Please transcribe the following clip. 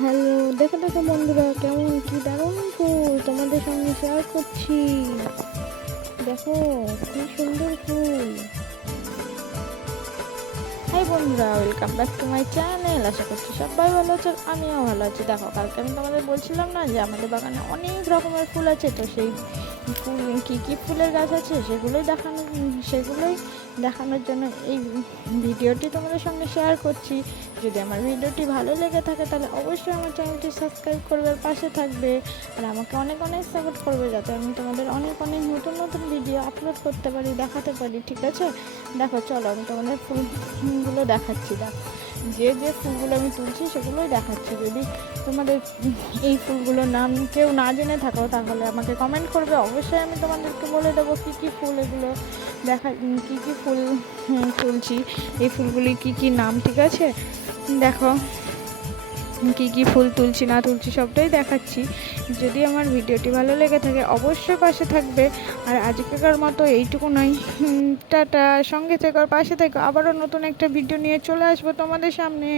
Hello, দেখো দেখো বন্ধুরা, কেমন কি? দারুণ ফুল তোমাদের সঙ্গে শেয়ার করছি। দেখো, কি সুন্দর ফুল। হাই বন্ধুরা, welcome back to my channel. আশা করছি সবাই ভালো আছে আমিও ভালো আছি। দেখো, কালকে আমি তোমাদের বলছিলাম না যে আমাদের বাগানে অনেক রকমের ফুল আছে, তো সেই ফুল, কী কী ফুলের গাছ আছে সেগুলোই দেখানো, সেগুলোই দেখানোর জন্য এই ভিডিওটি তোমাদের সঙ্গে শেয়ার করছি। যদি আমার ভিডিওটি ভালো লেগে থাকে, তাহলে অবশ্যই আমার চ্যানেলটি সাবস্ক্রাইব করবে, পাশে থাকবে। আর আমাকে অনেক অনেক সাপোর্ট করবে, যাতে আমি তোমাদের অনেক অনেক নতুন নতুন আপলোড করতে পারি, দেখাতে পারি, ঠিক আছে? দেখো, চলো, আমি তোমাদের ফুলগুলো দেখাচ্ছি, দেখো। যে যে ফুলগুলো আমি তুলছি, সেগুলোই দেখাচ্ছি। যদি তোমাদের এই ফুলগুলোর নাম কেউ না জেনে থাকো, তাহলে আমাকে কমেন্ট করবে। অবশ্যই আমি তোমাদেরকে বলে দেবো কী কী ফুল এগুলো দেখা, কী কী ফুল তুলছি। এই ফুলগুলি কী কী নাম, ঠিক আছে? দেখো। কী কী ফুল তুলছি, না তুলছি সবটাই দেখাচ্ছি। যদি আমার ভিডিওটি ভালো লেগে থাকে, অবশ্যই পাশে থাকবে। আর আজকেকার মতো এইটুকু নয়। টাটা, সঙ্গে থেকে পাশে থেকে। আবারও নতুন একটা ভিডিও নিয়ে চলে আসব তোমাদের সামনে।